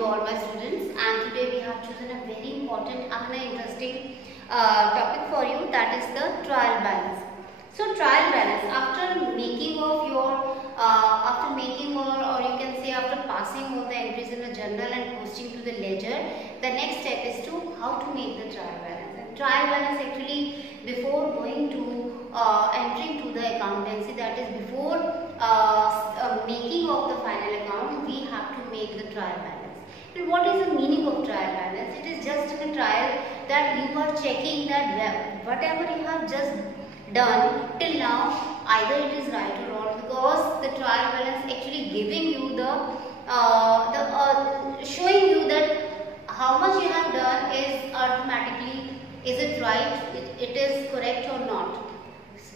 to all my students, and today we have chosen a very important and an interesting topic for you, that is the trial balance. So trial balance, after making of your or you can say after passing all the entries in the journal and posting to the ledger, the next step is to how to make the trial balance. And trial balance actually, before going to entering to the accountancy, that is before making of the final account, we have to make the trial balance. And what is the meaning of trial balance? It is just a trial that you are checking that whatever you have just done till now, either it is right or wrong, because the trial balance actually giving you showing you that how much you have done is automatically, is it right, it is correct or not.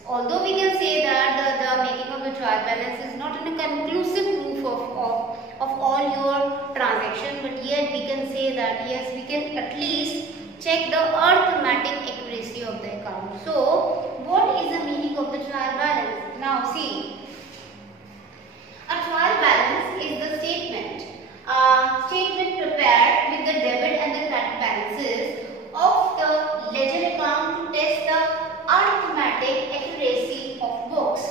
Although we can say that the making of the trial balance is not a conclusive proof of all your transactions, but yet we can say that yes, we can at least check the arithmetic accuracy of the account. So what is the meaning of the trial balance? Now see, a trial balance is the statement prepared with the debit and the credit balances of the ledger account to test the arithmetic accuracy of books.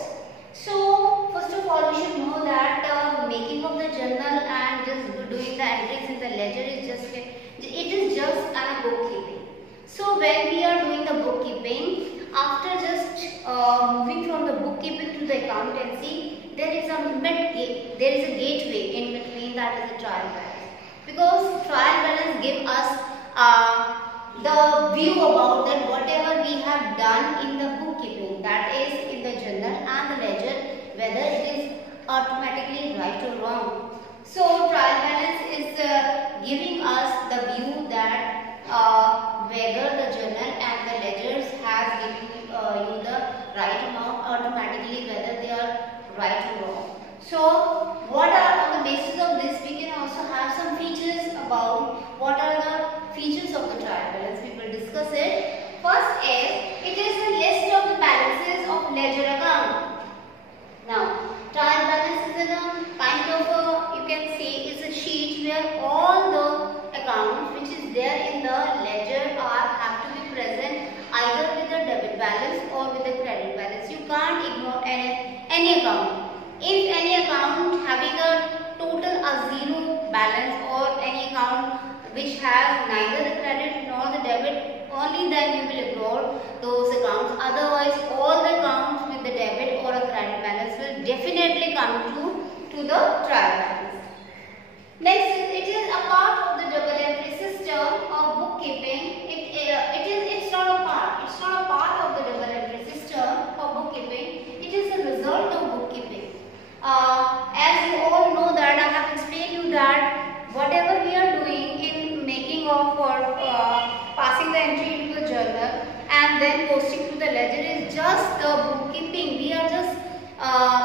So first of all, we should know that making of the journal and just doing the entries in the ledger is just a bookkeeping. So when we are doing the bookkeeping, after just moving from the bookkeeping to the accountancy, there is a gateway in between, that is the trial balance. Because trial balance gives us the view about that whatever we have done in the bookkeeping, that is in the journal and the ledger, whether it is automatically right or wrong. So trial balance is giving us the view that whether the journal and the ledgers has given you the right amount automatically, whether they are right or wrong. So what are, on the basis of this, we can also have some features about what are the features of the trial balance. We will discuss it. First is, it is a list of the balances of ledger account. Now trial balance is a kind of a, you can say, is a sheet where all the accounts which is there in the ledger have to be present either with the debit balance or with the credit balance. You can't ignore any account. If any account having a total zero balance or any account which has neither the credit nor the debit, only then you will ignore those accounts. Otherwise, all the accounts with the debit or a credit balance will definitely come to the trial balance. Next is, it is a part of the double entry system of bookkeeping. It's not a part. It's not a part of the double entry system of bookkeeping. It is a result of bookkeeping. As you all know that I have explained you that whatever we are doing in making of or passing the entry into the journal and then posting to the ledger is just the bookkeeping. We are just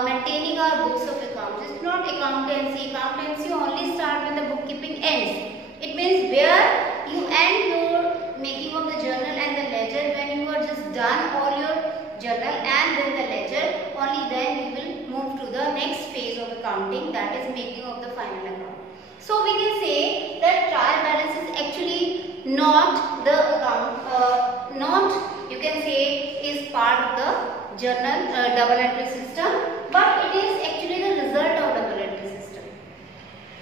maintaining our books of accounts. It's not accountancy. Accountancy only start when the bookkeeping ends. It means where you end your making of the journal and the ledger, when you are just done all your journal and then the ledger, only then you will move to the next phase of accounting, that is making of the final account. So we can say that trial balance is actually not the account, not, you can say, is part of the journal double entry system, but it is actually the result of double entry system.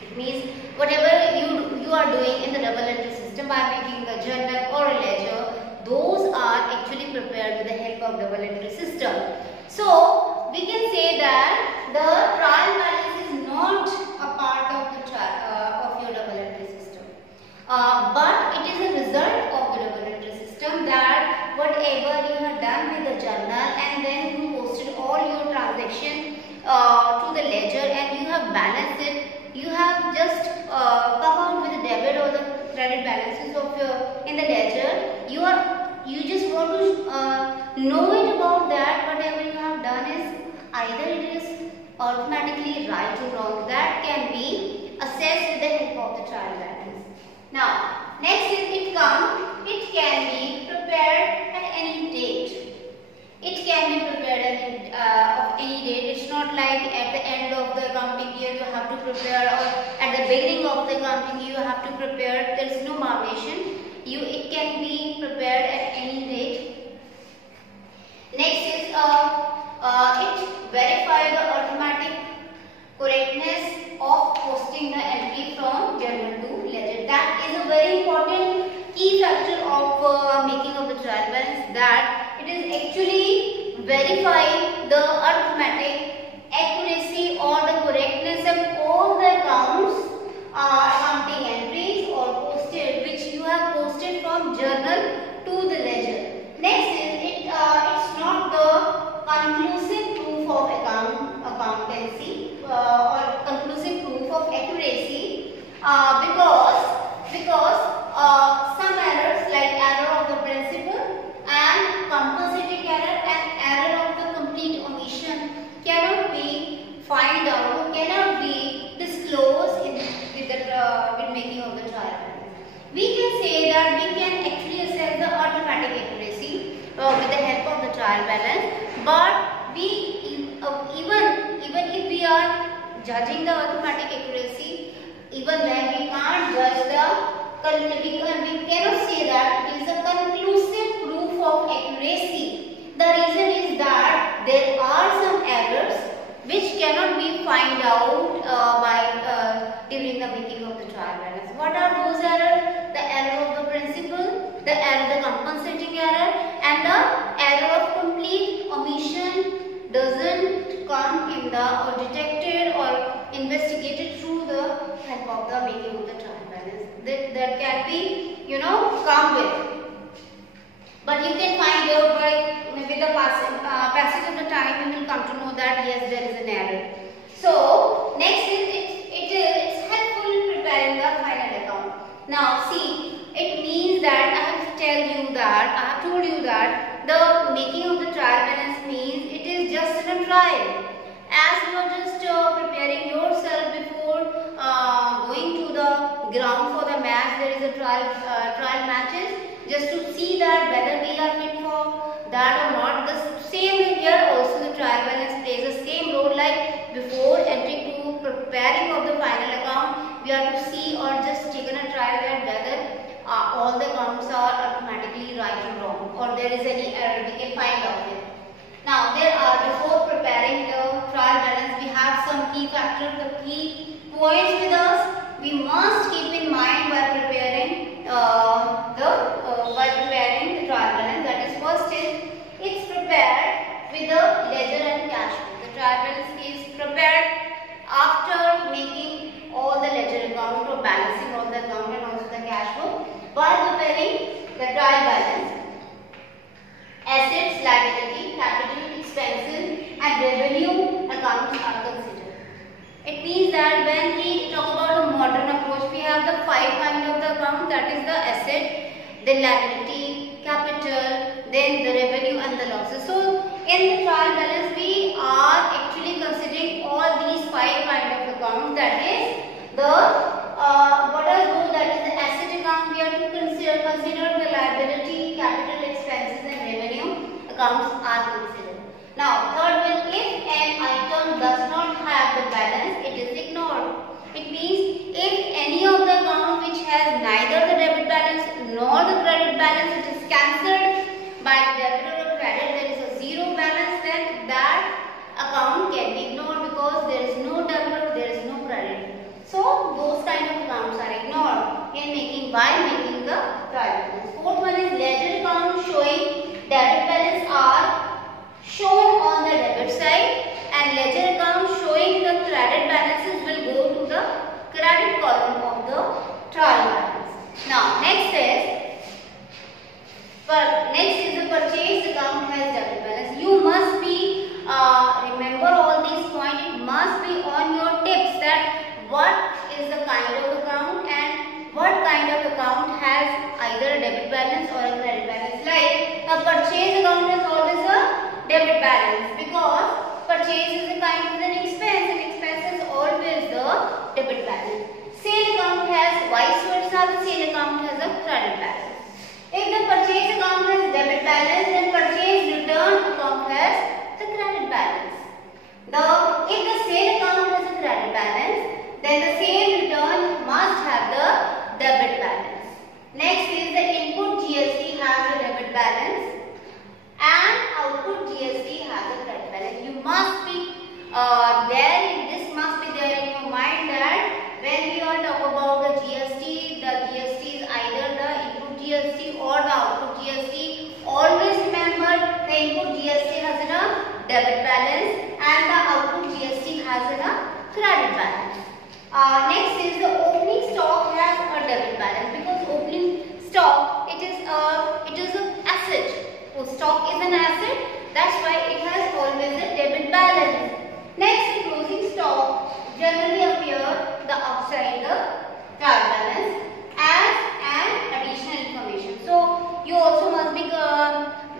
It means whatever you are doing in the double entry system by making the journal or a ledger, those are actually prepared with the help of double entry system. So we can say that the trial balance is not a part of your double entry system, but it is a result of the double entry system, that whatever you have done with the journal and then you posted all your transaction to the ledger and you have balanced it, you have just come out with the debit or the credit balances of in the ledger. You just want to know it about that whatever you have done is either it is automatically right or wrong. That can be assessed with the help of the trial balance. Now next is it can be prepared at any date. It can be prepared of any date. It's not like at the end of the accounting year you have to prepare, or at the beginning of the accounting you have to prepare. There is no margin. It can be prepared at any rate. Next is it verify the automatic correctness of posting the entry from journal to ledger. That is a very important key factor of making of the trial balance, that it is actually verify the arithmetic accuracy or the correctness of all the accounting entries or posted which you have posted from journal to the ledger. Next is it's not the conclusive proof of accountancy or conclusive proof of accuracy because some errors like error of the principal and compensating error and error of the complete omission cannot be find out or cannot be disclosed with making of the trial balance. We can say that we can actually assess the automatic accuracy with the help of the trial balance, but even if we are judging the automatic accuracy, even then we can't judge we cannot say that it is a conclusive proof of accuracy. The reason is that there are some errors which cannot be found out during the making of the trial balance. What are those errors? The error of the principal, the compensating error, and the error of complete omission doesn't come in the or detected or investigated through the help of the making of the trial balance. That can be come with. But you can find out by maybe the passage of the time you will come to know that yes, there is an error. So next is it's helpful in preparing the final account. Now see, it means that I have told you that the making of the trial balance means it is just a trial. As you are just preparing yourself before going to the ground for the match, there is a trial matches, just to see that whether we are fit for that or not. The same here also the trial balance plays the same role like before entering to preparing of the final account. We have to see or just taken a trial that whether all the accounts are automatically right or wrong, or there is any error we can find out it. Now before preparing the trial balance, we have some key factors, the key points with us. We must keep in mind while preparing the trial balance. That is, first is it's prepared with the ledger and cash flow. The trial balance is prepared after making all the ledger account or balancing all the account and also the cash flow. While preparing the trial balance, assets, liability, capital, expenses and revenue accounts are considered. It means that when we talk about a modern approach, we have the 5 kinds of the account, that is the asset, the liability, capital, then the revenue and the losses. So in the trial balance, we are actually considering all these 5 kinds of accounts. That is what are those? That is the asset account. We have to consider the liability, capital, expenses and revenue accounts are considered. Now third one, if an item does not have the balance, it is ignored. It means if any of the account which has neither the debit balance nor the credit balance, it is cancelled by debit or credit, there is a zero balance, then that account can be ignored because there is no debit or there is no credit. So those kind of accounts are ignored while making the trial balance. Fourth one is ledger account showing debit balance are shown on the debit side, and ledger account showing the credit balances will go to the credit column of the trial balance. Now next is the purchase account has debit balance. You must be remember all these points. It must be on your tips that what is the kind of account and what kind of account has either a debit balance or a credit balance. Like a purchase account has always a debit balance because purchase is a kind of an expense and expense is always the debit balance. Sale account has vice versa, the sale account has a credit balance. If the purchase account has debit balance, then purchase return account has the credit balance. If the sale account has a credit balance, then the sale return balance. Next is the opening stock has a debit balance, because opening stock it is an asset. So stock is an asset. That's why it has always a debit balance. Next, the closing stock generally appear the outside the trial balance as an additional information. So you also must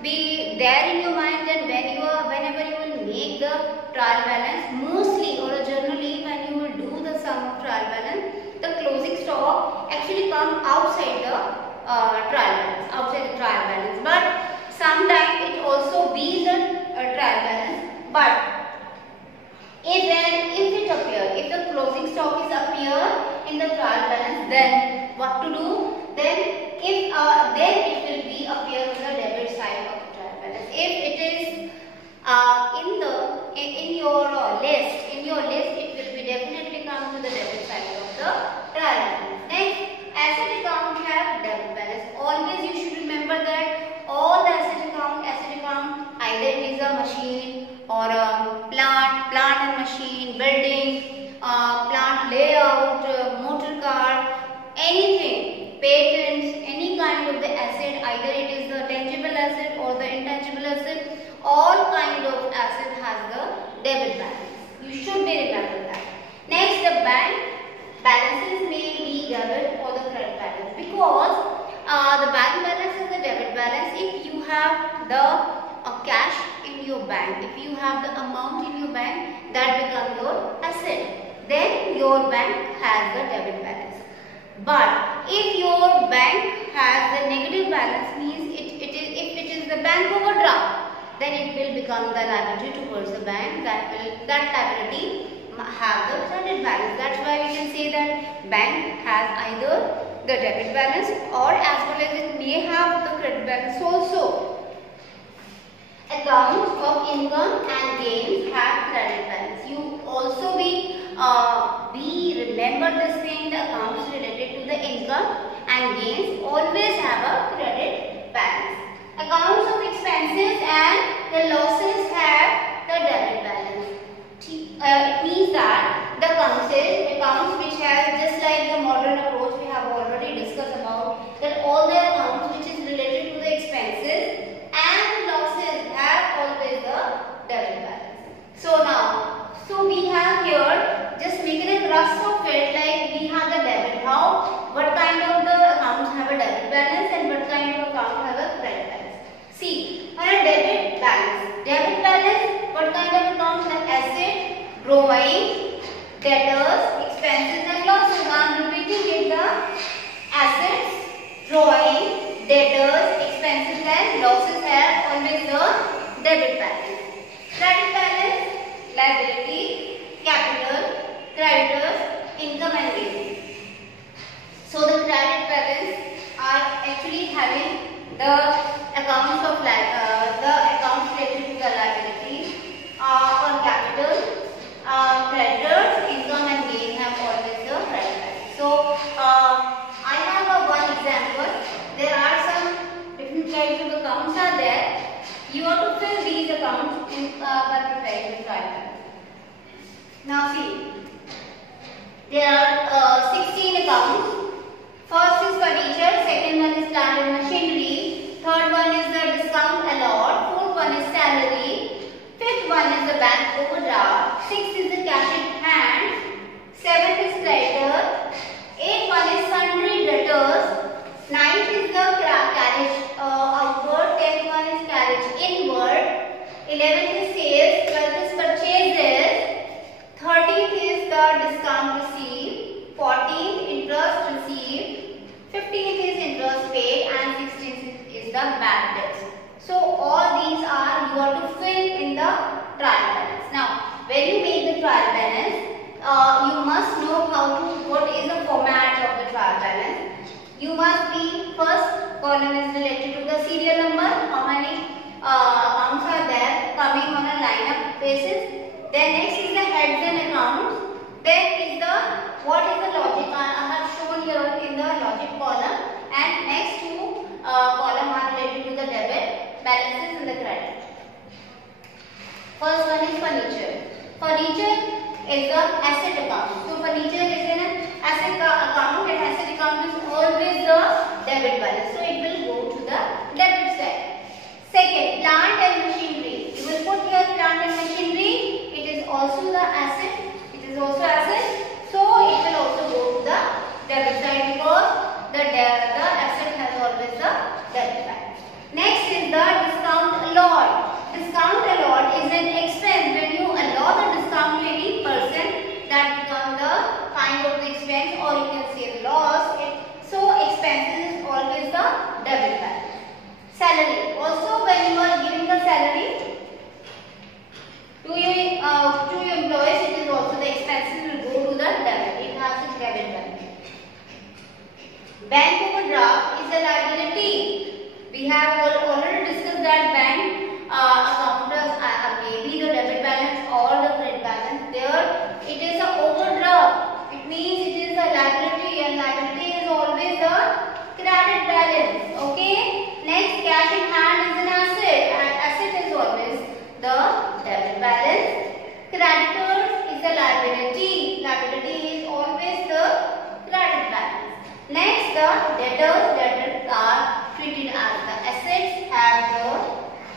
be there in your mind that whenever you will make the trial balance, mostly or generally when you will do the sum of trial balance, the closing stock actually come outside the trial balance. But sometimes it also be the trial balance. But if the closing stock is appear in the trial balance, then what to do? Then it will be appear on the debit side of the trial balance. If it is in your list, it will be definitely come to the debit side of the trial balance. Next, asset account have debit balance. Always you should remember that all the asset account, either it is a machine or a plant and machine, building, plant layout, motor car, anything, patents, any kind of the asset, either it is the tangible asset or the intangible asset, all kind of asset has the debit balance. You should be remember that. Next, the bank balances may be debit or the credit balance, because the bank balance is the debit balance if you have the cash in your bank. If you have the amount in your bank, that becomes your asset. Then your bank has the debit balance. But if your bank has the negative balance, means if it is the bank overdraft, then it will become the liability towards the bank. That liability have the credit balance. That's why we can say that bank has either the debit balance or as well as it may have the credit balance also. Accounts of income and gains have credit balance. You also remember this thing, the accounts related to the income and gains always have a credit balance. Accounts of expenses and the losses have the debit balance. It means that the accounts which have, just like the modern approach we have already discussed about, that all the accounts which is related to the expenses and the losses have always the debit balance. So we have here just making a crust of it, like we have the debit. What kind of the accounts have a debit balance and what kind of account have a credit balance? See, on a debit balance, what kind of accounts? The asset, drawing, debtors, expenses and losses. I am repeating it, the assets, drawing, debtors, expenses and losses have always the debit balance. Credit balance, liability, capital, creditors, income and gain. So the credit balance are actually having the accounts of the accounts related to the liability or capital, creditors, income and gain have always the credit balance. So I have one example. There are some different types of accounts are there. You have to fill these accounts by preparing the trial balance. Now see, there are 16 accounts. First is furniture, second one is plant and machinery, third one is the discount allowed, fourth one is salary, fifth one is the bank overdraft, sixth is the cash in hand, seventh is creditor, eighth one is sundry debtors, ninth is the carriage outward, 10th one is carriage inward, 11th is sales, 12th is purchases, 13th is the discount received, 14th interest received, 15th is interest paid and 16th is the bad debts. So all these are you have to fill in the trial balance. Now when you make the trial balance, you must know what is the format of the trial balance. You must be, first column is related to the serial number, how many accounts are there coming on a lineup basis. Then next is the heads and accounts. Then is the what is the logic. I have shown here in the logic column, and next two column are related to the debit balances and the credit. First one is furniture. Furniture is the asset account. So furniture is an asset account, and asset account is always the debit balance. So it will go to the debit side. Second, plant and machinery. You will put here plant and machinery. It is also the asset. It is also asset. So it will also go to the debit side because the asset has always the debit balance. Next is the discount allowed. Discount allowed is an expense. When you allow the discount to any person, that becomes the kind of the expense, or you can say loss. So expenses is always the debit balance. Salary. Also, when you are giving the salary to your employees, it is also the expenses will go to the debit. It has its debit balance. Bank overdraft is a liability. We have already discussed that bank account maybe the debit balance or the credit balance. There it is a overdraft. It means it is a liability, and liability is always the credit balance. Okay. Next, cash in hand is an asset, and asset is always the debit balance. Creditors is a liability. Liability is always the credit balance. Next, the debtors. Debtors are treated as the assets, have the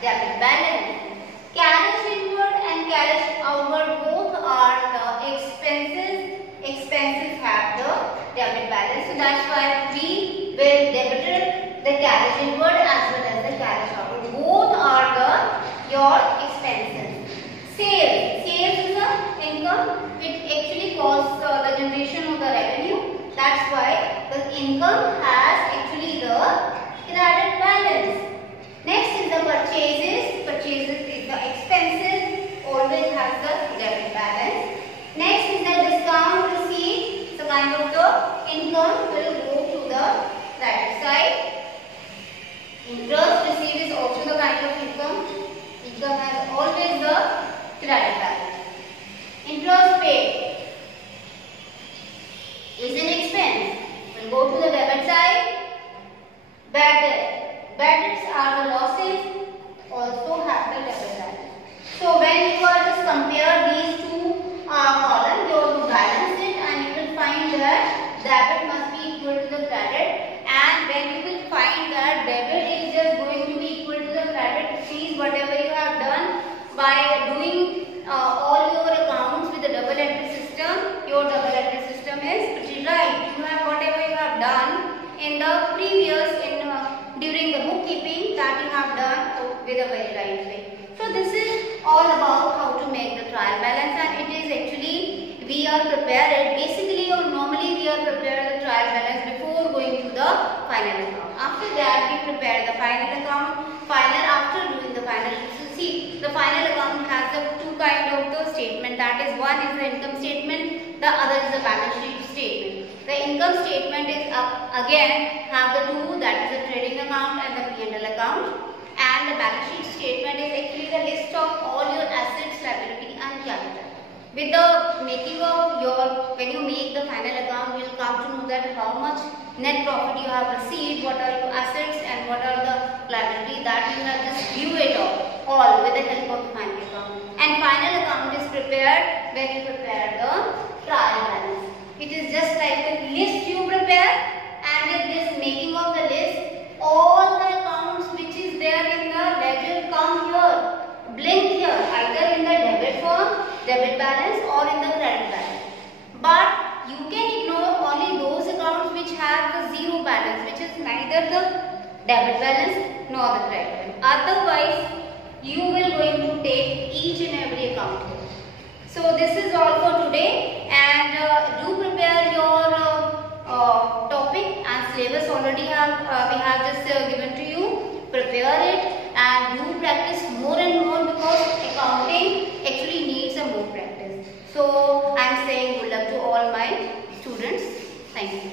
debit balance. Cash inward and cash outward both are the expenses. Expenses have the debit balance. So that's why we will debit the cash inward as well as the cash outward. Both are your expenses. Sales. Sales is the income. It actually causes the generation of the revenue. That's why the income has actually the credit balance. Next is the purchases. Purchases is the expenses, always has the debit balance. Next is the discount receipt. So kind of the income will go to the credit side. Interest received is also the kind of income. Income has always the credit balance. Interest paid is an expense. Will go to the debit side. Bad debt. Bad debts are the losses, also have the debit balance. So when you are just compare these two columns, you have to balance it, and you will find that debit must be equal to the credit. And when you will find that debit is just going to be equal to the credit, please whatever you have done by doing all your accounts with the double entry system, your double entry system is pretty right. You have whatever you have done in the previous during the bookkeeping, that you have done with a very right way. So this is all about how to make the trial balance, and it is actually we are prepared basically or normally we are prepared the trial balance before going to the final account. After that we prepare the final account. After doing the final, so see the final account has the two kind of the statement, that is one is the income statement, the other is the balance sheet statement. The income statement is again have the two, that is the trading account and the P&L account, and the balance sheet statement is actually the list of all your assets, liability and capital. With the making of your, when you make the final account, you will come to know that how much net profit you have received, what are your assets and what are the liability, that you have just view it all with the help of the final account. And final account is prepared when you prepare the trial balance. It is just like a list you prepare, and with this making of the list, all the accounts which is there in the ledger come here, blink here, either in the debit form, debit balance, or in the credit balance. But you can ignore only those accounts which have the zero balance, which is neither the debit balance nor the credit balance. Otherwise, you will going to take each and every account here. So this is all for today, and do prepare your topic and syllabus already we have just given to you. Prepare it and do practice more and more, because accounting actually needs a more practice. So I am saying good luck to all my students. Thank you.